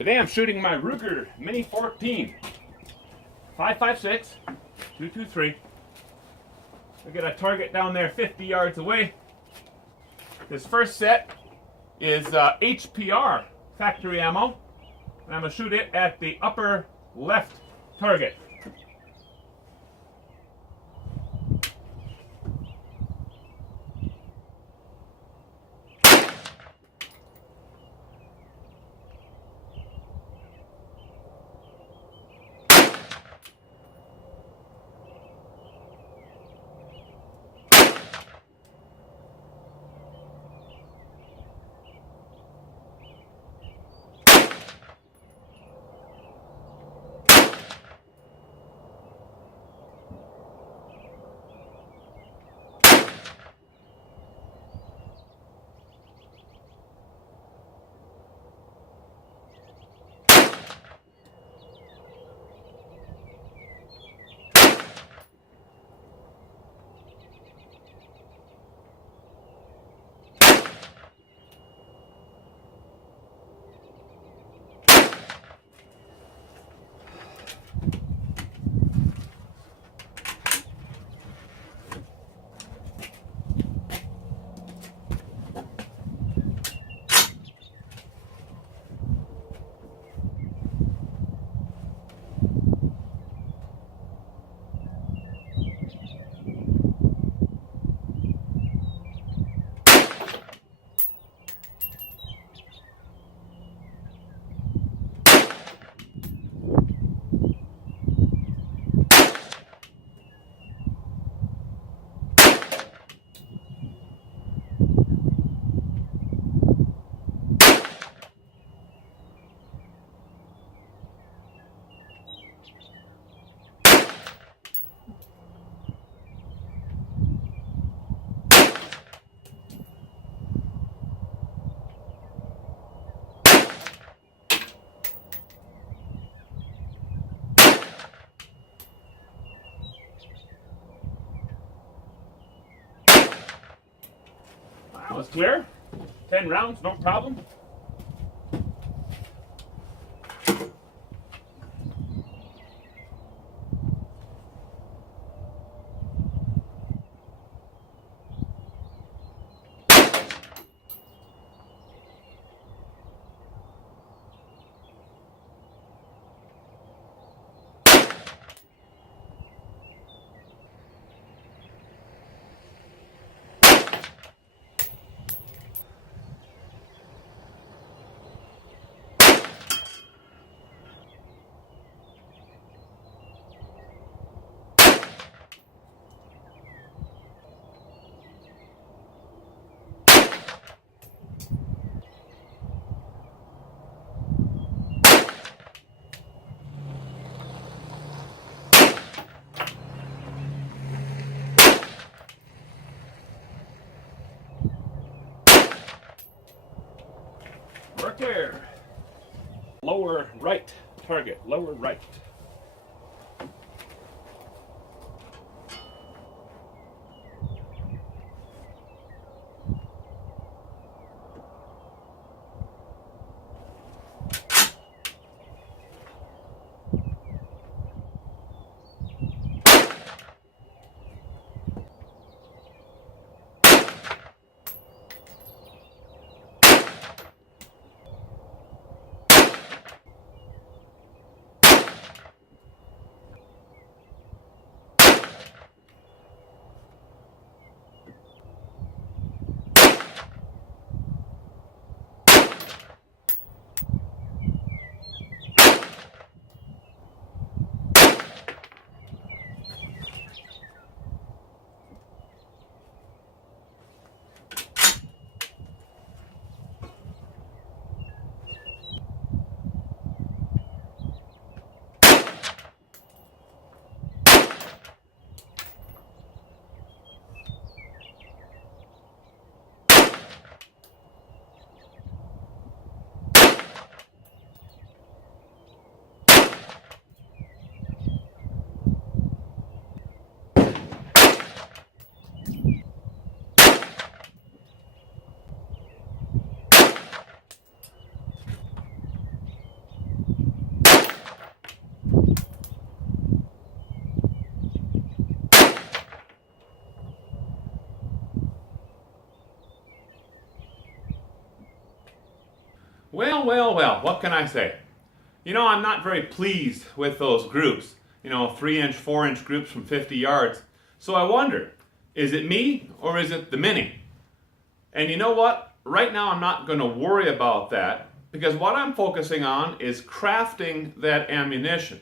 Today I'm shooting my Ruger Mini 14, 5.56, 223. I got a target down there 50 yards away. This first set is HPR factory ammo, and I'm going to shoot it at the upper left target. That was clear. 10 rounds, no problem. Right there. Lower right target, lower right. Well, what can I say? I'm not very pleased with those groups. 3-inch, 4-inch groups from 50 yards. So I wonder, is it me or is it the Mini? And you know what? Right now I'm not going to worry about that because what I'm focusing on is crafting that ammunition.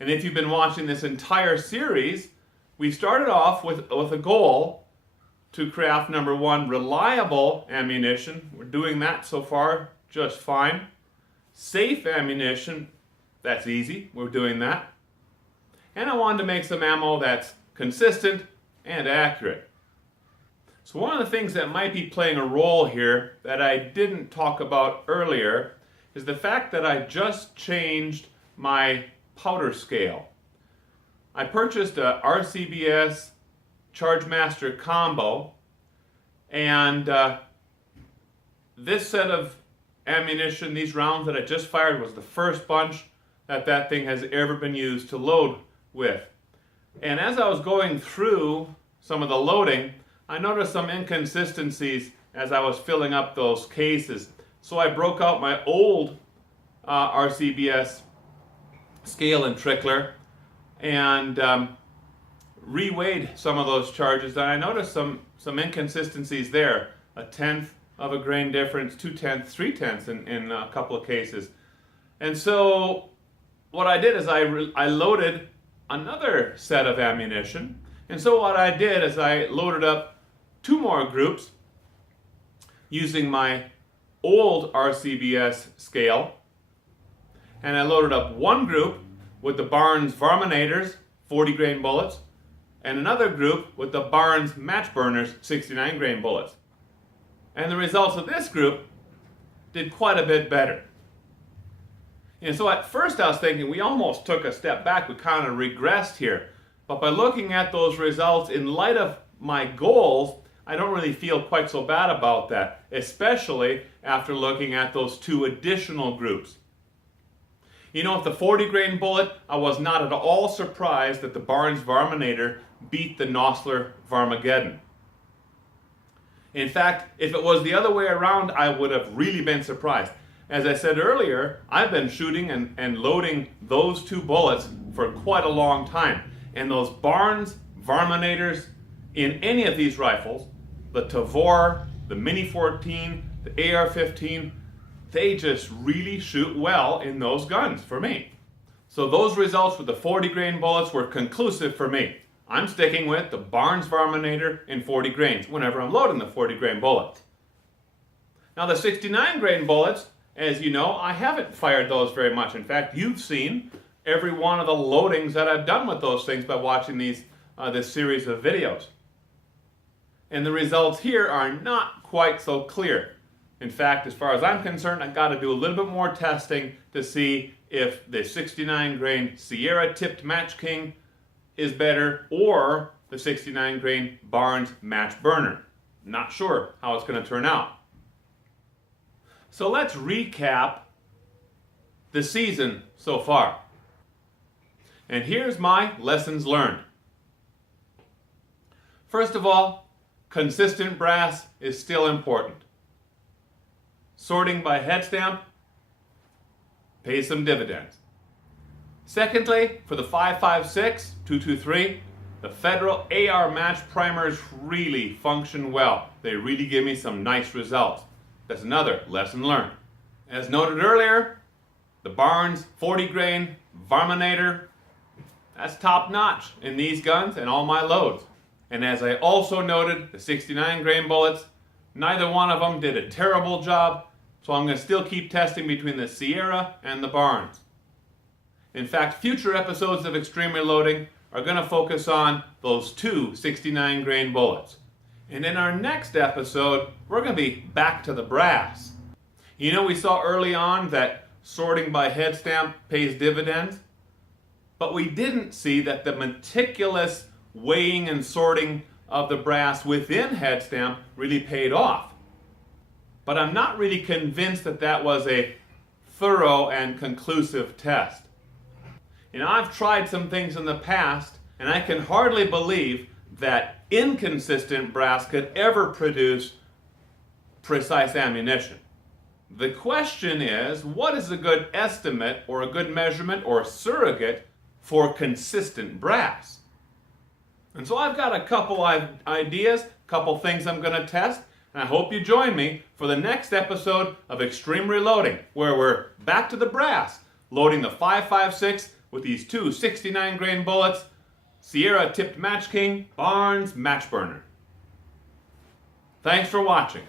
And if you've been watching this entire series, we started off with a goal to craft, number one, reliable ammunition. We're doing that so far just fine. Safe ammunition, that's easy. We're doing that. And I wanted to make some ammo that's consistent and accurate. So one of the things that might be playing a role here that I didn't talk about earlier is the fact that I just changed my powder scale. I purchased a RCBS Chargemaster combo, and this set of ammunition, these rounds that I just fired, was the first bunch that thing has ever been used to load with. And as I was going through some of the loading, I noticed some inconsistencies as I was filling up those cases. So I broke out my old RCBS scale and trickler and reweighed some of those charges, and I noticed some inconsistencies there. 1/10 of a grain difference, 2/10, 3/10 in a couple of cases. And so what I did is I loaded another set of ammunition. And so what I did is I loaded up 2 more groups using my old RCBS scale. And I loaded up 1 group with the Barnes Varmi-nators, 40 grain bullets, and another group with the Barnes Match Burners, 69 grain bullets. And the results of this group did quite a bit better. And so at first I was thinking we almost took a step back, we kind of regressed here. But by looking at those results in light of my goals, I don't really feel quite so bad about that, especially after looking at those 2 additional groups. With the 40 grain bullet, I was not at all surprised that the Barnes Varmi-nator beat the Nosler Varmageddon. In fact, if it was the other way around, I would have really been surprised. As I said earlier, I've been shooting and loading those 2 bullets for quite a long time. And those Barnes Varmi-nators in any of these rifles, the Tavor, the Mini 14, the AR-15, they just really shoot well in those guns for me. So those results with the 40 grain bullets were conclusive for me. I'm sticking with the Barnes Varmi-nator in 40 grains whenever I'm loading the 40 grain bullets. Now the 69 grain bullets, as you know, I haven't fired those very much. In fact, you've seen every one of the loadings that I've done with those things by watching this series of videos. And the results here are not quite so clear. In fact, as far as I'm concerned, I've got to do a little bit more testing to see if the 69 grain Sierra tipped Match King is better or the 69 grain Barnes Match Burner. Not sure how it's going to turn out. So let's recap the season so far. And here's my lessons learned. First of all, consistent brass is still important. Sorting by head stamp pays some dividends. Secondly, for the 5.56, 223, the Federal AR match primers really function well. They really give me some nice results. That's another lesson learned. As noted earlier, the Barnes 40 grain Varmi-nator, that's top notch in these guns and all my loads. And as I also noted, the 69 grain bullets, neither one of them did a terrible job, so I'm going to still keep testing between the Sierra and the Barnes. In fact, future episodes of Extreme Reloading are going to focus on those 2 69 grain bullets. And in our next episode, we're going to be back to the brass. We saw early on that sorting by head stamp pays dividends, but we didn't see that the meticulous weighing and sorting of the brass within head stamp really paid off. But I'm not really convinced that that was a thorough and conclusive test. I've tried some things in the past, and I can hardly believe that inconsistent brass could ever produce precise ammunition. The question is, what is a good estimate or a good measurement or surrogate for consistent brass? And so I've got a couple ideas, couple things I'm going to test, and I hope you join me for the next episode of Extreme Reloading, where we're back to the brass, loading the 5.56 with these two 69 grain bullets, Sierra tipped Match King, Barnes match burner. Thanks for watching.